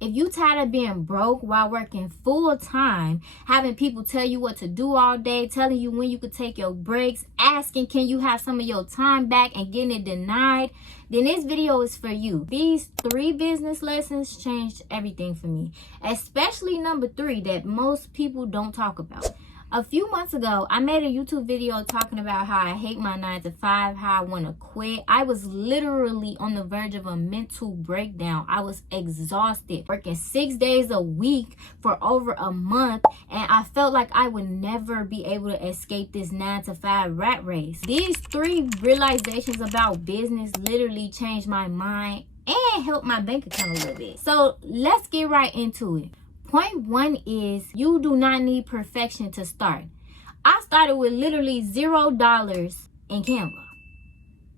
If you tired of being broke while working full time, having people tell you what to do all day, telling you when you could take your breaks, asking can you have some of your time back and getting it denied, then this video is for you. These 3 business lessons changed everything for me, especially number 3 that most people don't talk about. A few months ago, I made a YouTube video talking about how I hate my 9 to 5, how I want to quit. I was literally on the verge of a mental breakdown. I was exhausted, working 6 days a week for over a month, and I felt like I would never be able to escape this 9 to 5 rat race. These 3 realizations about business literally changed my mind and helped my bank account a little bit. So let's get right into it. Point 1 is you do not need perfection to start. I started with literally $0 in Canva.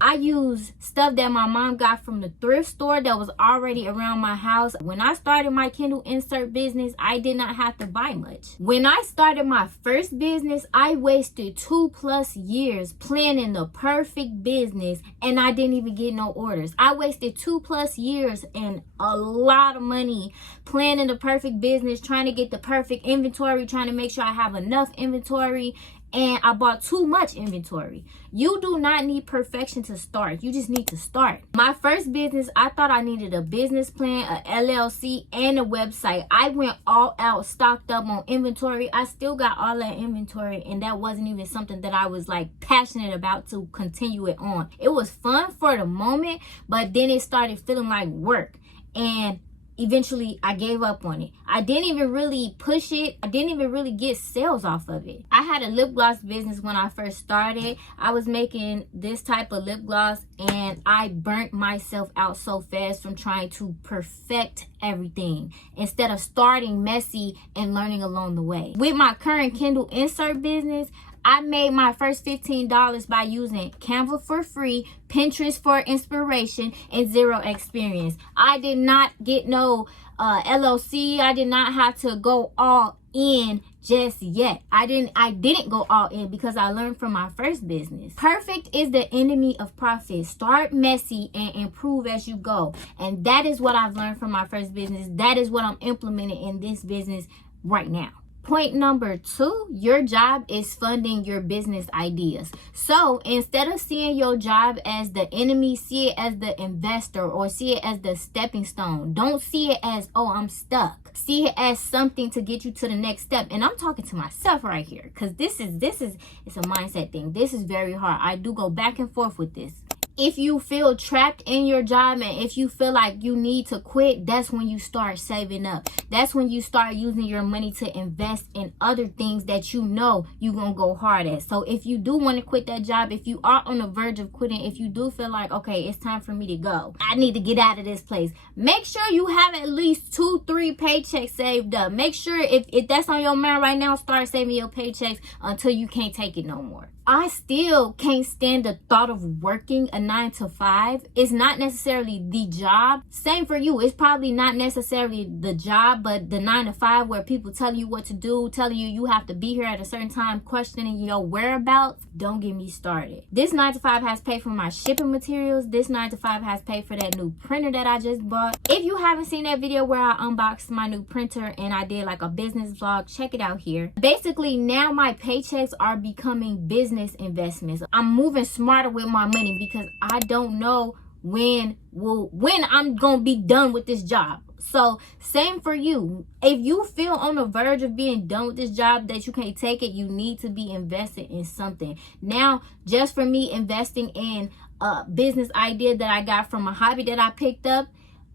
I used stuff that my mom got from the thrift store that was already around my house. When I started my Kindle insert business, I did not have to buy much. When I started my first business, I wasted 2+ years planning the perfect business and I didn't even get no orders. I wasted 2+ years and a lot of money planning the perfect business, trying to get the perfect inventory, trying to make sure I have enough inventory, and I bought too much inventory. You do not need perfection to start. You just need to start. My first business, I thought I needed a business plan, a LLC, and a website. I went all out, stocked up on inventory. I still got all that inventory, and that wasn't even something that I was like passionate about to continue it on. It was fun for the moment, but then it started feeling like work. And eventually I gave up on it. I didn't even really push it. I didn't even really get sales off of it. I had a lip gloss business when I first started. I was making this type of lip gloss and I burnt myself out so fast from trying to perfect everything instead of starting messy and learning along the way. With my current Kindle insert business, I made my first $15 by using Canva for free, Pinterest for inspiration, and zero experience. I did not get no LLC. I did not have to go all in just yet. I didn't go all in because I learned from my first business. Perfect is the enemy of profit. Start messy and improve as you go. And that is what I've learned from my first business. That is what I'm implementing in this business right now. Point number 2, your job is funding your business ideas. So instead of seeing your job as the enemy, see it as the investor or see it as the stepping stone. Don't see it as, oh, I'm stuck. See it as something to get you to the next step. And I'm talking to myself right here because this is it's a mindset thing. This is very hard. I do go back and forth with this. If you feel trapped in your job and if you feel like you need to quit, that's when you start saving up. That's when you start using your money to invest in other things that you know you're going to go hard at. So if you do want to quit that job, if you are on the verge of quitting, if you do feel like, okay, it's time for me to go, I need to get out of this place, make sure you have at least 2-3 paychecks saved up. Make sure if that's on your mind right now, start saving your paychecks until you can't take it no more. I still can't stand the thought of working a 9 to 5. It's not necessarily the job. Same for you. It's probably not necessarily the job, but the 9 to 5 where people tell you what to do, telling you have to be here at a certain time, questioning your whereabouts. Don't get me started. This 9 to 5 has paid for my shipping materials. This 9 to 5 has paid for that new printer that I just bought. If you haven't seen that video where I unboxed my new printer and I did like a business vlog, check it out here. Basically, now my paychecks are becoming business investments. I'm moving smarter with my money because I don't know when I'm gonna be done with this job. So same for you. If you feel on the verge of being done with this job that you can't take it, you need to be invested in something. Now, just for me, investing in a business idea that I got from a hobby that I picked up,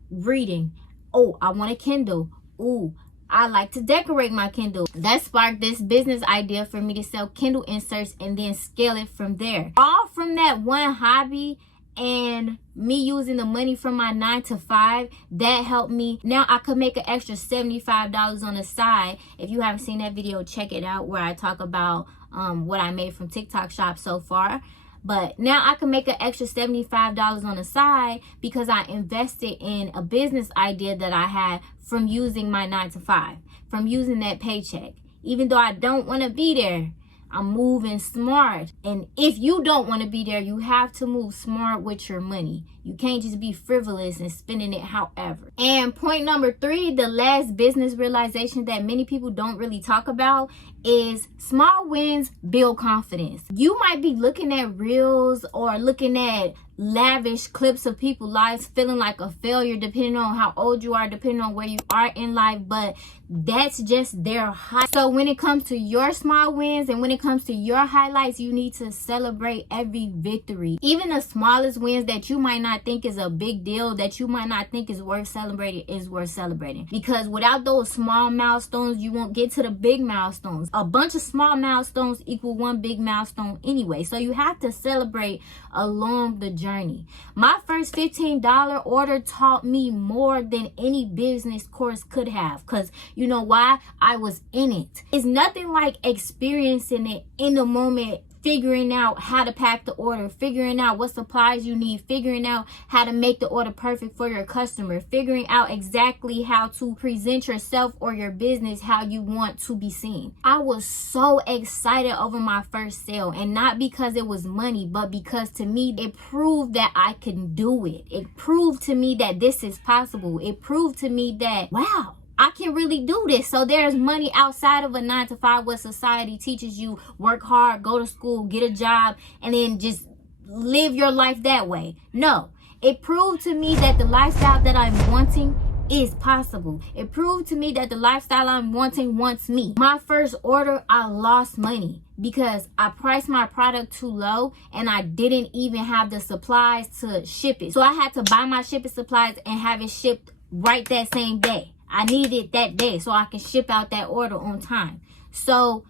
reading. Oh, I want a Kindle. Ooh, I like to decorate my Kindle. That sparked this business idea for me to sell Kindle inserts and then scale it from there. All from that one hobby and me using the money from my 9 to 5, that helped me. Now I could make an extra $75 on the side. If you haven't seen that video, check it out where I talk about what I made from TikTok shop so far. But now I can make an extra $75 on the side because I invested in a business idea that I had from using my 9 to 5, from using that paycheck. Even though I don't want to be there, I'm moving smart. And if you don't want to be there, you have to move smart with your money. You can't just be frivolous and spending it however. And point number 3, the last business realization that many people don't really talk about is small wins build confidence. You might be looking at reels or looking at lavish clips of people's lives feeling like a failure, depending on how old you are, depending on where you are in life, but that's just their high. So when it comes to your small wins and when it comes to your highlights, you need to celebrate every victory. Even the smallest wins that you might not think is a big deal, that you might not think is worth celebrating, is worth celebrating. Because without those small milestones, you won't get to the big milestones. A bunch of small milestones equal one big milestone anyway. So you have to celebrate along the journey. My first $15 order taught me more than any business course could have. Because you know why? I was in it. It's nothing like experiencing it in the moment, figuring out how to pack the order, figuring out what supplies you need, figuring out how to make the order perfect for your customer, figuring out exactly how to present yourself or your business how you want to be seen. I was so excited over my first sale, and not because it was money, but because to me it proved that I can do it. It proved to me that this is possible. It proved to me that, wow, I can really do this. So there's money outside of a 9-to-5 where society teaches you work hard, go to school, get a job, and then just live your life that way. No, it proved to me that the lifestyle that I'm wanting is possible. It proved to me that the lifestyle I'm wanting wants me. My first order, I lost money because I priced my product too low and I didn't even have the supplies to ship it. So I had to buy my shipping supplies and have it shipped right that same day. I needed it that day so I can ship out that order on time. So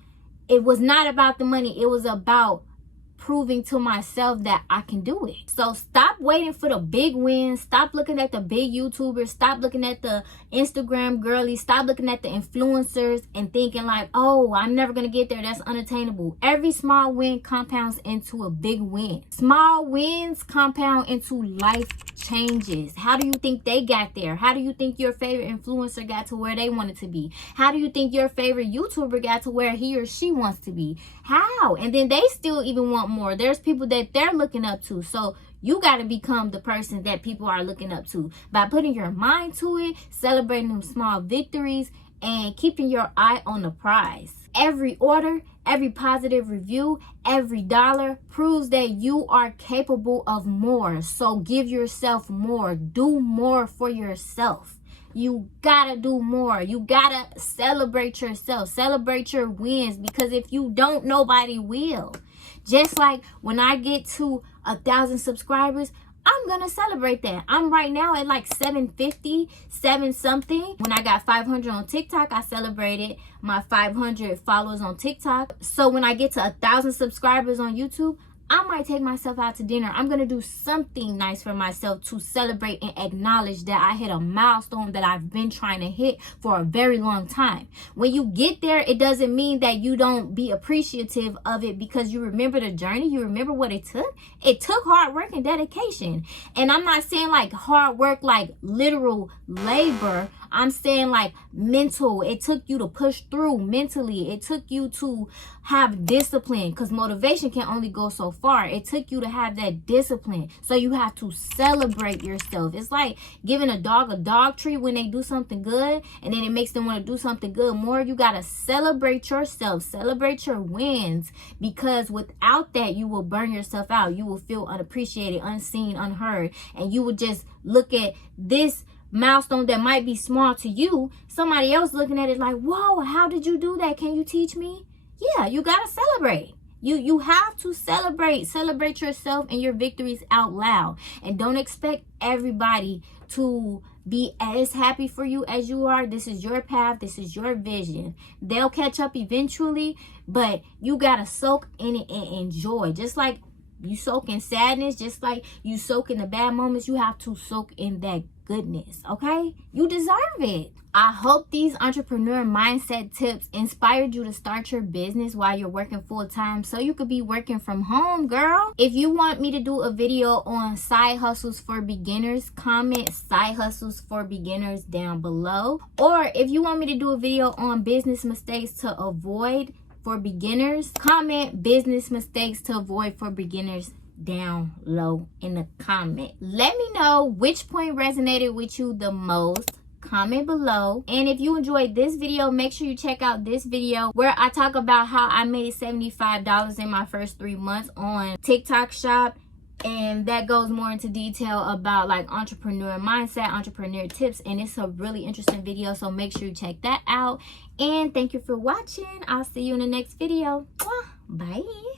it was not about the money. It was about proving to myself that I can do it. So stop waiting for the big wins. Stop looking at the big YouTubers. Stop looking at the Instagram girlies. Stop looking at the influencers and thinking like, oh, I'm never going to get there. That's unattainable. Every small win compounds into a big win. Small wins compound into life changes. How do you think they got there? How do you think your favorite influencer got to where they wanted to be? How do you think your favorite YouTuber got to where he or she wants to be? How? And then they still even want more. There's people that they're looking up to. So you got to become the person that people are looking up to by putting your mind to it, celebrating them small victories, and keeping your eye on the prize. Every order, every positive review, every dollar proves that you are capable of more. So give yourself more. Do more for yourself. You gotta do more. You gotta celebrate yourself. Celebrate your wins, because if you don't, nobody will. Just like when I get to 1,000 subscribers, I'm gonna celebrate that. I'm right now at like 750, 7 something. When I got 500 on TikTok, I celebrated my 500 followers on TikTok. So when I get to 1,000 subscribers on YouTube, I might take myself out to dinner. I'm going to do something nice for myself to celebrate and acknowledge that I hit a milestone that I've been trying to hit for a very long time. When you get there, it doesn't mean that you don't be appreciative of it, because you remember the journey. You remember what it took. It took hard work and dedication. And I'm not saying like hard work, like literal labor. I'm saying like mental. It took you to push through mentally. It took you to have discipline, because motivation can only go so far. It took you to have that discipline. So you have to celebrate yourself. It's like giving a dog treat when they do something good, and then it makes them want to do something good more. You got to celebrate yourself. Celebrate your wins, because without that, you will burn yourself out. You will feel unappreciated, unseen, unheard, and you will just look at this milestone that might be small to you, somebody else looking at it like, whoa, how did you do that? Can you teach me? Yeah, you gotta celebrate. You have to celebrate yourself and your victories out loud. And don't expect everybody to be as happy for you as you are. This is your path. This is your vision. They'll catch up eventually, but you gotta soak in it and enjoy. Just like you soak in sadness, just like you soak in the bad moments, you have to soak in that goodness, okay? You deserve it. I hope these entrepreneur mindset tips inspired you to start your business while you're working full time, so you could be working from home, girl. If you want me to do a video on side hustles for beginners, comment side hustles for beginners down below. Or if you want me to do a video on business mistakes to avoid for beginners. Comment business mistakes to avoid for beginners down low in the comment. Let me know which point resonated with you the most. Comment below. And if you enjoyed this video, make sure you check out this video where I talk about how I made $75 in my first 3 months on TikTok Shop. And that goes more into detail about like entrepreneur mindset, entrepreneur tips, and it's a really interesting video, so make sure you check that out. And thank you for watching. I'll see you in the next video. Bye.